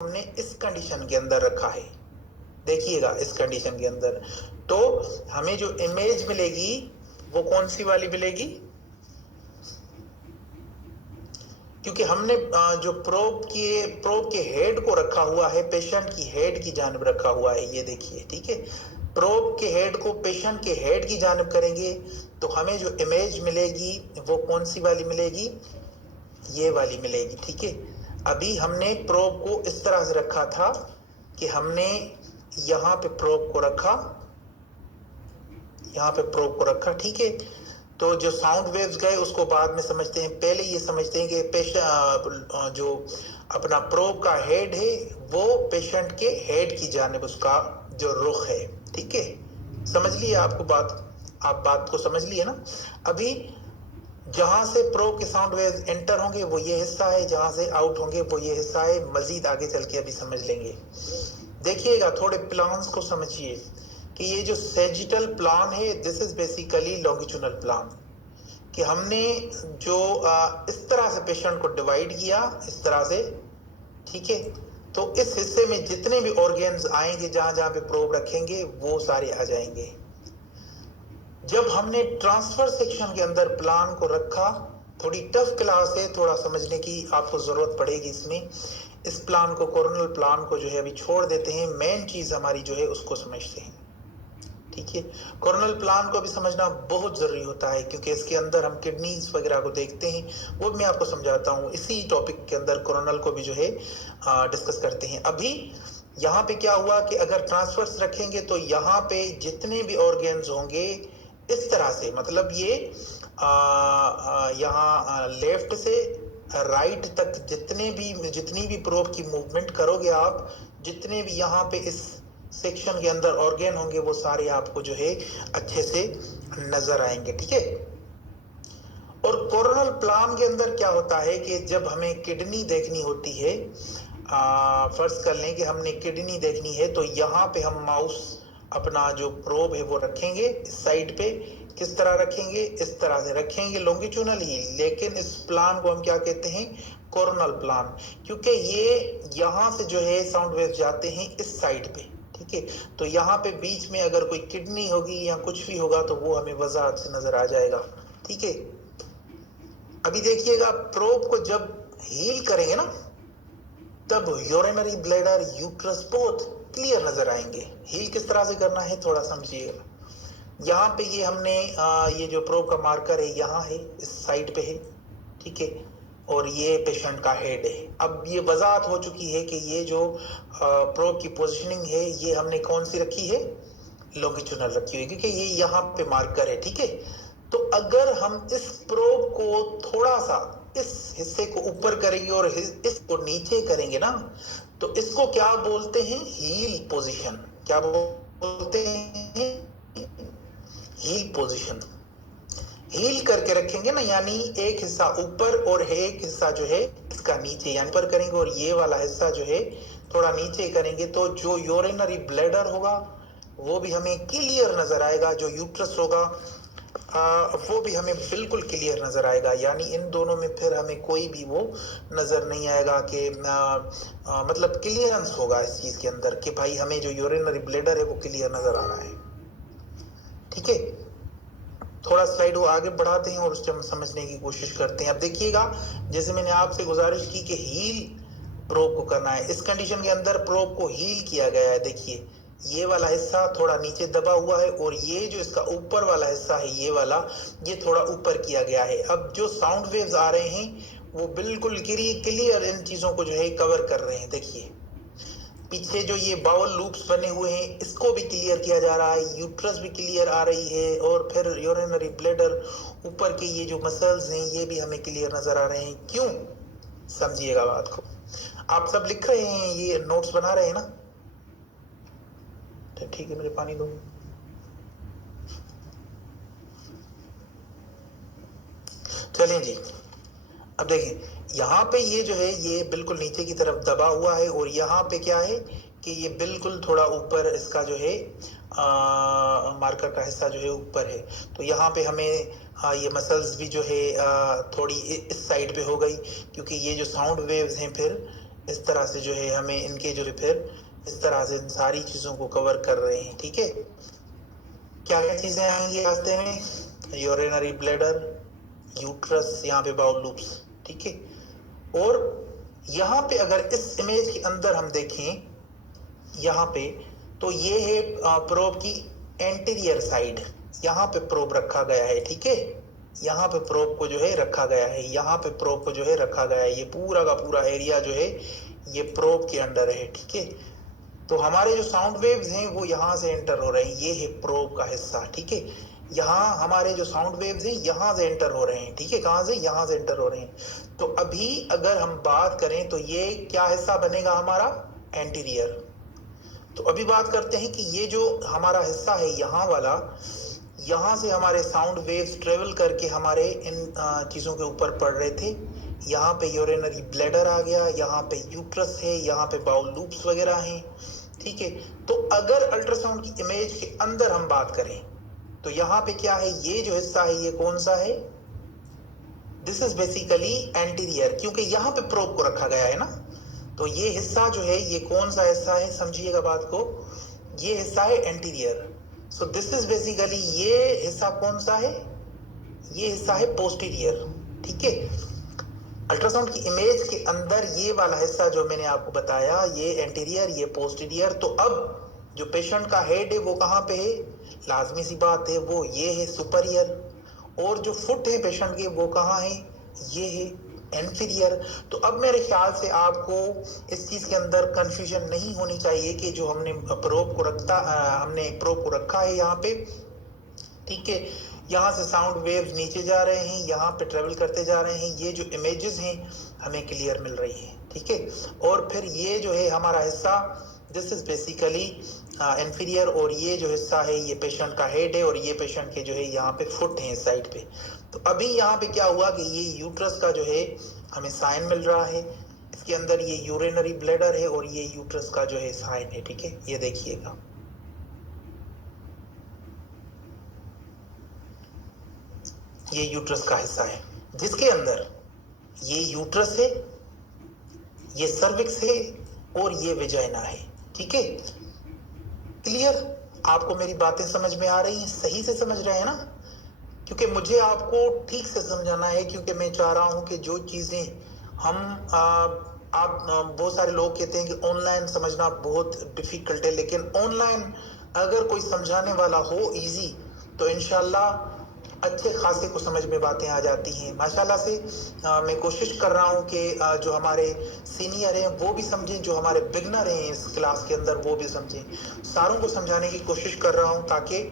हमने इस कंडीशन के अंदर रखा है, देखिएगा इस कंडीशन के अंदर, तो हमें जो इमेज मिलेगी वो कौन सी वाली मिलेगी, क्योंकि हमने जो प्रोब के हेड को रखा हुआ है, पेशेंट की हेड की जानिब रखा हुआ है, ये देखिए, ठीक है। प्रोब के हेड को पेशेंट के हेड की जानिब करेंगे तो हमें जो इमेज मिलेगी वो कौन सी वाली मिलेगी, ये वाली मिलेगी, ठीक है। अभी हमने प्रोब को इस तरह से रखा था कि हमने यहां पे प्रोब को रखा, यहां पे प्रोब को रखा, ठीक है। तो जो साउंड वेव्स गए उसको बाद में समझते हैं, पहले ये समझते हैं कि पेशेंट जो अपना प्रोब का हेड है वो पेशेंट के हेड की जानिब उसका जो रुख है, ठीक है। समझ लिए आपको बात, आप बात को समझ लिए ना। अभी जहां से प्रोब के साउंड वेव्स एंटर होंगे वो ये हिस्सा है, जहां से आउट होंगे वो ये हिस्सा है, मजीद आगे चल के अभी समझ लेंगे। देखिएगा थोड़े प्लान्स को समझिए कि ये जो सेजिटल प्लान है this is basically longitudinal plan, कि हमने जो इस तरह से पेशेंट को डिवाइड किया, इस तरह से, ठीक है। तो इस हिस्से में जितने भी ऑर्गेन्स आएंगे, जहां जहां पे प्रोब रखेंगे वो सारे आ जाएंगे। जब हमने ट्रांसफर सेक्शन के अंदर प्लान को रखा, थोड़ी टफ क्लास है, थोड़ा समझने की आपको जरूरत पड़ेगी इसमें। इस प्लान को, कोरोनल प्लान को जो है अभी छोड़ देते हैं, मेन चीज हमारी जो है उसको समझते हैं, ठीक है। कोरोनल प्लान को भी समझना बहुत जरूरी होता है क्योंकि इसके अंदर हम किडनीज वगैरह को देखते हैं, वो भी मैं आपको समझाता हूँ। इसी टॉपिक के अंदर कोरोनल को भी जो है डिस्कस करते हैं। अभी यहाँ पे क्या हुआ कि अगर ट्रांसफर्स रखेंगे तो यहाँ पे जितने भी ऑर्गेन्स होंगे इस तरह से, मतलब ये यहाँ लेफ्ट से राइट तक जितनी भी प्रोब की मूवमेंट करोगे आप, जितने भी यहाँ पे इस सेक्शन के अंदर ऑर्गेन होंगे वो सारे आपको जो है अच्छे से नजर आएंगे, ठीक है। और कोरोनल प्लान के अंदर क्या होता है कि जब हमें किडनी देखनी होती है, फर्ज कर लें कि हमने किडनी देखनी है, तो यहाँ पे हम माउस अपना जो प्रोब है वो रखेंगे इस साइड पे। किस तरह रखेंगे, इस तरह से रखेंगे, लॉन्गिट्यूडनल ही, लेकिन इस प्लान को हम क्या कहते हैं, कोरोनल प्लान, क्योंकि ये यहाँ से जो है साउंड वेव जाते हैं इस साइड पे, ठीक है। तो यहाँ पे बीच में अगर कोई किडनी होगी या कुछ भी होगा तो वो हमें वजाहत से नजर आ जाएगा, ठीक है। अभी देखिएगा प्रोब को जब हील करेंगे ना तब urinary bladder, uterus both clear नजर आएंगे। हील किस तरह से करना है थोड़ा समझिएगा। यहाँ पे ये हमने ये जो प्रोब का मार्कर है यहाँ है, इस साइड पे है, ठीक है। और ये पेशेंट का हेड है। अब ये वजाहत हो चुकी है कि ये जो प्रोब की पोजीशनिंग है ये हमने कौन सी रखी है, लॉन्गिट्यूडनल रखी हुई, क्योंकि ये यहाँ पे मार्कर है, ठीक है। तो अगर हम इस प्रोब को थोड़ा सा इस हिस्से को ऊपर करेंगे और इसको नीचे करेंगे ना, तो इसको क्या बोलते हैं, हील पोजीशन। क्या बोलते हैं, हील पोजीशन। हील करके रखेंगे ना, यानी एक हिस्सा ऊपर और एक हिस्सा जो है इसका नीचे, यानी ऊपर करेंगे और ये वाला हिस्सा जो है थोड़ा नीचे करेंगे, तो जो यूरिनरी ब्लैडर होगा वो भी हमें क्लियर नजर आएगा, जो यूट्रस होगा वो भी हमें बिल्कुल क्लियर नजर आएगा। यानी इन दोनों में फिर हमें कोई भी वो नजर नहीं आएगा कि मतलब क्लियरेंस होगा इस चीज के अंदर कि भाई हमें जो यूरिनरी ब्लैडर है वो क्लियर नजर आ रहा है, ठीक है। थोड़ा स्लाइड वो आगे बढ़ाते हैं और उससे हम समझने की कोशिश करते हैं। अब देखिएगा, जैसे मैंने आपसे गुजारिश की कि हील प्रोब को करना है, इस कंडीशन के अंदर प्रोब को हील किया गया है। देखिए ये वाला हिस्सा थोड़ा नीचे दबा हुआ है और ये जो इसका ऊपर वाला हिस्सा है ये वाला, ये थोड़ा ऊपर किया गया है। अब जो साउंड वेव्स आ रहे हैं वो बिल्कुल क्लियर इन चीजों को जो है कवर कर रहे हैं। देखिए पीछे जो ये बाउल लूप्स बने हुए हैं इसको भी क्लियर किया जा रहा है, यूट्रस भी क्लियर आ रही है, और फिर यूरिनरी ब्लैडर, ऊपर के ये जो मसल्स हैं ये भी हमें क्लियर नजर आ रहे हैं। क्यों, समझिएगा बात को। आप सब लिख रहे हैं, ये नोट्स बना रहे हैं ना, तो ठीक है, मेरे पानी दो। चलें जी, अब देखिए यहाँ पे ये जो है ये बिल्कुल नीचे की तरफ दबा हुआ है और यहाँ पे क्या है कि ये बिल्कुल थोड़ा ऊपर इसका जो है मार्कर का हिस्सा जो है ऊपर है। तो यहाँ पे हमें ये मसल्स भी जो है थोड़ी इस साइड पे हो गई, क्योंकि ये जो साउंड वेव्स हैं फिर इस तरह से जो है हमें इनके जो है फिर इस तरह से इन सारी चीजों को कवर कर रहे हैं। ठीक है, क्या क्या चीजें आएंगी रास्ते में? यूरिनरी ब्लैडर, यूट्रस, यहाँ पे बाउल लूप्स। ठीक है, और यहाँ पे अगर इस इमेज के अंदर हम देखें यहाँ पे, तो ये है प्रोब की एंटीरियर साइड, यहाँ पे प्रोब रखा गया है। ठीक है, यहाँ पे प्रोब को जो है रखा गया है, यहाँ पे प्रोब को जो है रखा गया है। ये पूरा का पूरा एरिया जो है ये प्रोब के अंडर है। ठीक है, तो हमारे जो साउंड वेव्स हैं वो यहाँ से एंटर हो रहे हैं, ये है प्रोब का हिस्सा। ठीक है, यहाँ हमारे जो साउंड वेव्स हैं यहाँ से एंटर हो रहे हैं। ठीक है, कहाँ से? यहाँ से एंटर हो रहे हैं। तो अभी अगर हम बात करें तो ये क्या हिस्सा बनेगा हमारा? एंटीरियर। तो अभी बात करते हैं कि ये जो हमारा हिस्सा है यहाँ वाला, यहाँ से हमारे साउंड वेव्स ट्रेवल करके हमारे इन चीज़ों के ऊपर पड़ रहे थे। यहाँ पे यूरिनरी ब्लैडर आ गया, यहाँ पे यूट्रस है, यहाँ पे बाउल लूप्स वगैरह हैं। ठीक है, तो अगर अल्ट्रासाउंड की इमेज के अंदर हम बात करें तो यहाँ पे क्या है? ये जो हिस्सा है ये कौन सा है? दिस इज बेसिकली एंटीरियर, क्योंकि यहाँ पे प्रोब को रखा गया है ना। तो ये हिस्सा जो है ये कौन सा हिस्सा है? समझिएगा बात को, ये हिस्सा है anterior. So this is basically, ये हिस्सा कौन सा है? ये हिस्सा है पोस्टीरियर। ठीक है, अल्ट्रासाउंड की इमेज के अंदर ये वाला हिस्सा जो मैंने आपको बताया, ये एंटीरियर, ये पोस्टीरियर। तो अब जो पेशेंट का हेड है वो कहाँ पे है? लाजमी सी बात है, वो ये है सुपरियर। और जो फुट है पेशेंट के वो कहाँ है? ये है इंफीरियर। तो अब मेरे ख्याल से आपको इस चीज के अंदर कंफ्यूजन नहीं होनी चाहिए कि जो हमने प्रोब को रखा है यहाँ पे। ठीक है, यहाँ से साउंड वेव्स नीचे जा रहे हैं, यहाँ पे ट्रेवल करते जा रहे हैं। ये जो इमेजेस हैं हमें क्लियर मिल रही हैं। ठीक है, और फिर ये जो है हमारा हिस्सा, दिस इज बेसिकली इंफीरियर, और ये जो हिस्सा है ये पेशेंट का हेड है, और ये पेशेंट के जो है यहाँ पे फुट है इस साइड पे। तो अभी यहाँ पे क्या हुआ कि ये यूट्रस का जो है हमें साइन मिल रहा है, इसके अंदर ये यूरिनरी ब्लैडर है और ये यूट्रस का जो है साइन है। ठीक है, ये देखिएगा, ये यूट्रस का हिस्सा है जिसके अंदर ये यूट्रस है, ये सर्विक्स है और ये वेजाइना है। ठीक है, क्लियर? आपको मेरी बातें समझ में आ रही हैं? सही से समझ रहे हैं ना? क्योंकि मुझे आपको ठीक से समझाना है, क्योंकि मैं चाह रहा हूं कि जो चीजें हम आप बहुत सारे लोग कहते हैं कि ऑनलाइन समझना बहुत डिफिकल्ट है, लेकिन ऑनलाइन अगर कोई समझाने वाला हो इजी तो इंशाल्लाह अच्छे खासे को समझ में बातें आ जाती हैं माशाल्लाह से। मैं कोशिश कर रहा हूं कि जो हमारे सीनियर हैं वो भी समझें, जो हमारे बिगनर हैं इस क्लास के अंदर वो भी समझें। सारों को समझाने की कोशिश कर रहा हूं ताकि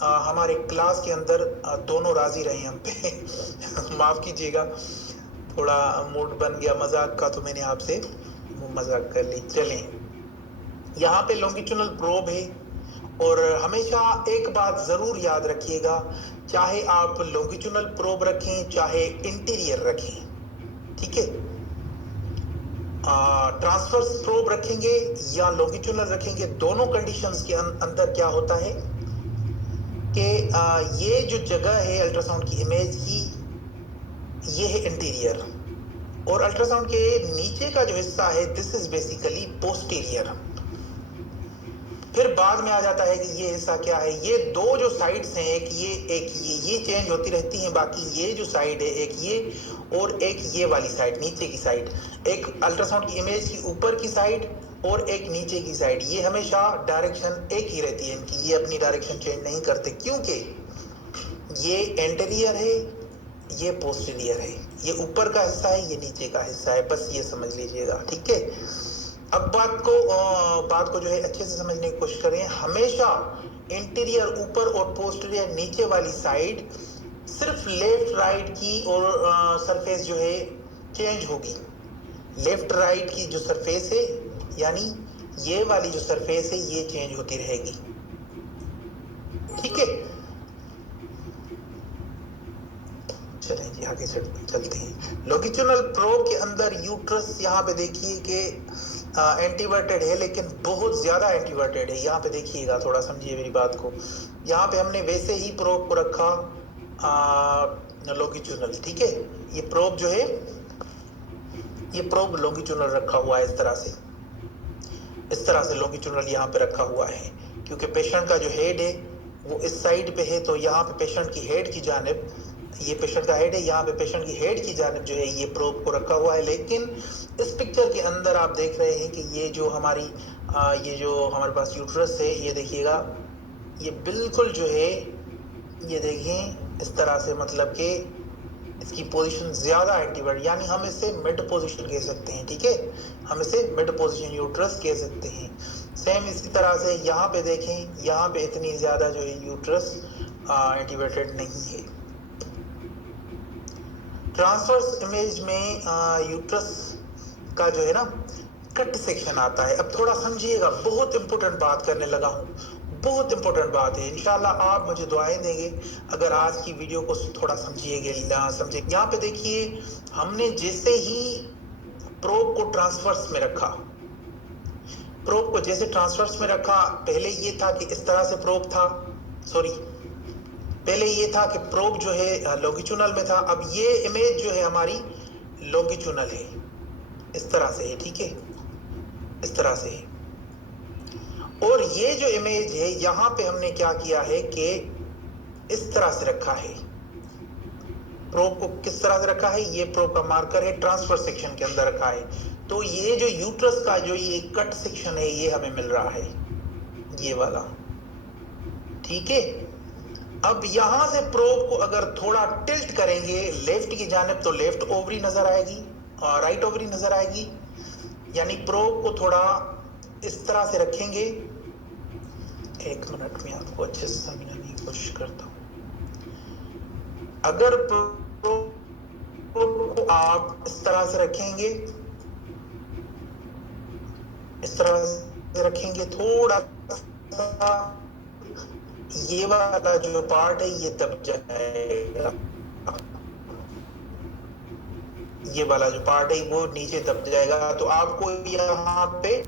हमारे क्लास के अंदर दोनों राजी रहें हम पे। माफ़ कीजिएगा, थोड़ा मूड बन गया मजाक का तो मैंने आपसे मजाक कर ली। चलें, यहाँ पे लॉन्गिट्यूडनल प्रोब है, और हमेशा एक बात ज़रूर याद रखिएगा, चाहे आप लॉन्गिट्यूडनल प्रोब रखें चाहे इंटीरियर रखें। ठीक है, ट्रांसवर्स प्रोब रखेंगे या लॉन्गिट्यूडनल रखेंगे, दोनों कंडीशंस के अंदर क्या होता है कि ये जो जगह है अल्ट्रासाउंड की इमेज की, ये है इंटीरियर, और अल्ट्रासाउंड के नीचे का जो हिस्सा है दिस इज बेसिकली पोस्टीरियर। फिर बाद में आ जाता है कि ये हिस्सा क्या है। ये दो जो साइड्स हैं, एक ये चेंज होती रहती हैं, बाकी ये जो साइड है एक ये और एक ये वाली साइड नीचे की साइड, एक अल्ट्रासाउंड की इमेज की ऊपर की साइड और एक नीचे की साइड, ये हमेशा डायरेक्शन एक ही रहती है इनकी, ये अपनी डायरेक्शन चेंज नहीं करते, क्योंकि ये एंटीरियर है ये पोस्टीरियर है, ये ऊपर का हिस्सा है ये नीचे का हिस्सा है, बस ये समझ लीजिएगा। ठीक है, अब बात को जो है अच्छे से समझने की कोशिश करें। हमेशा इंटीरियर ऊपर और पोस्टीरियर नीचे वाली साइड सिर्फ लेफ्ट राइट की और सरफेस जो है चेंज होगी। लेफ्ट राइट की जो सरफेस है यानी ये वाली जो सरफेस है ये चेंज होती रहेगी। ठीक है, चलें जी आगे चलते हैं। लॉन्गिट्यूडनल प्रोब के अंदर यूट्रस यहाँ पे देखिए कि एंटीवर्टेड है, लेकिन बहुत ज्यादा एंटीवर्टेड है। यहाँ पे देखिएगा, थोड़ा समझिए मेरी बात को। यहाँ पे हमने वैसे ही प्रोब को रखा लॉन्गिट्यूडनल। ठीक है, ये प्रोब जो है ये प्रोब लॉन्गिट्यूडनल रखा हुआ है इस तरह से लॉन्गिट्यूडनल यहाँ पे रखा हुआ है, क्योंकि पेशेंट का जो हेड है वो इस साइड पे है, तो यहाँ पे पेशेंट की हेड की जानिब, ये पेशेंट का हेड है, यहाँ पे पेशेंट की हेड की जानिब जो है ये प्रोब को रखा हुआ है। लेकिन इस पिक्चर के अंदर आप देख रहे हैं कि ये जो हमारे पास यूट्रस है, ये देखिएगा, ये बिल्कुल जो है, ये देखें इस तरह से, मतलब कि इसकी पोजीशन ज्यादा एंटीवर्ड, यानी हम इसे मिड पोजीशन कह सकते हैं, ठीक है, हम इसे मिड पोजीशन यूट्रस कह सकते हैं। सेम इसी तरह से यहाँ पे देखें, यहाँ पे इतनी ज्यादा जो है यूट्रस एंटीवर्टेड नहीं है। ट्रांसवर्स इमेज में यूट्रस का जो है ना कट सेक्शन आता है। अब थोड़ा समझिएगा, बहुत इंपॉर्टेंट बात करने लगा हूँ, बहुत इंपॉर्टेंट बात है। इंशाल्लाह आप मुझे दुआएं देंगे अगर आज की वीडियो को थोड़ा समझिए। यहाँ पे देखिए, हमने जैसे ही प्रोब को ट्रांसवर्स में रखा, प्रोब को जैसे ट्रांसवर्स में रखा, पहले ये था कि इस तरह से प्रोब था, पहले ये था कि प्रोब जो है लॉन्गिट्यूडनल में था। अब ये इमेज जो है हमारी लॉन्गिट्यूडनल है, इस तरह से है, ठीक है, इस तरह से है। और ये जो इमेज है, यहां पे हमने क्या किया है कि इस तरह से रखा है, प्रोब को किस तरह से रखा है, ये प्रोब का मार्कर है, ट्रांसफर सेक्शन के अंदर रखा है। तो ये जो यूट्रस का जो ये कट सेक्शन है, ये हमें मिल रहा है, ये वाला, ठीक है। अब यहां से प्रोब को अगर थोड़ा टिल्ट करेंगे लेफ्ट की जानिब, तो लेफ्ट ओवरी नजर आएगी और राइट ओवरी नजर आएगी। यानी प्रोब को थोड़ा इस तरह से रखेंगे, एक मिनट में आपको अच्छे से समझाने की कोशिश करता हूं। अगर प्रोब को आप इस तरह से रखेंगे, इस तरह से रखेंगे, थोड़ा सा ये वाला जो पार्ट है ये दब जाएगा, ये वाला जो पार्ट है वो नीचे दब जाएगा। तो आपको यहाँ पे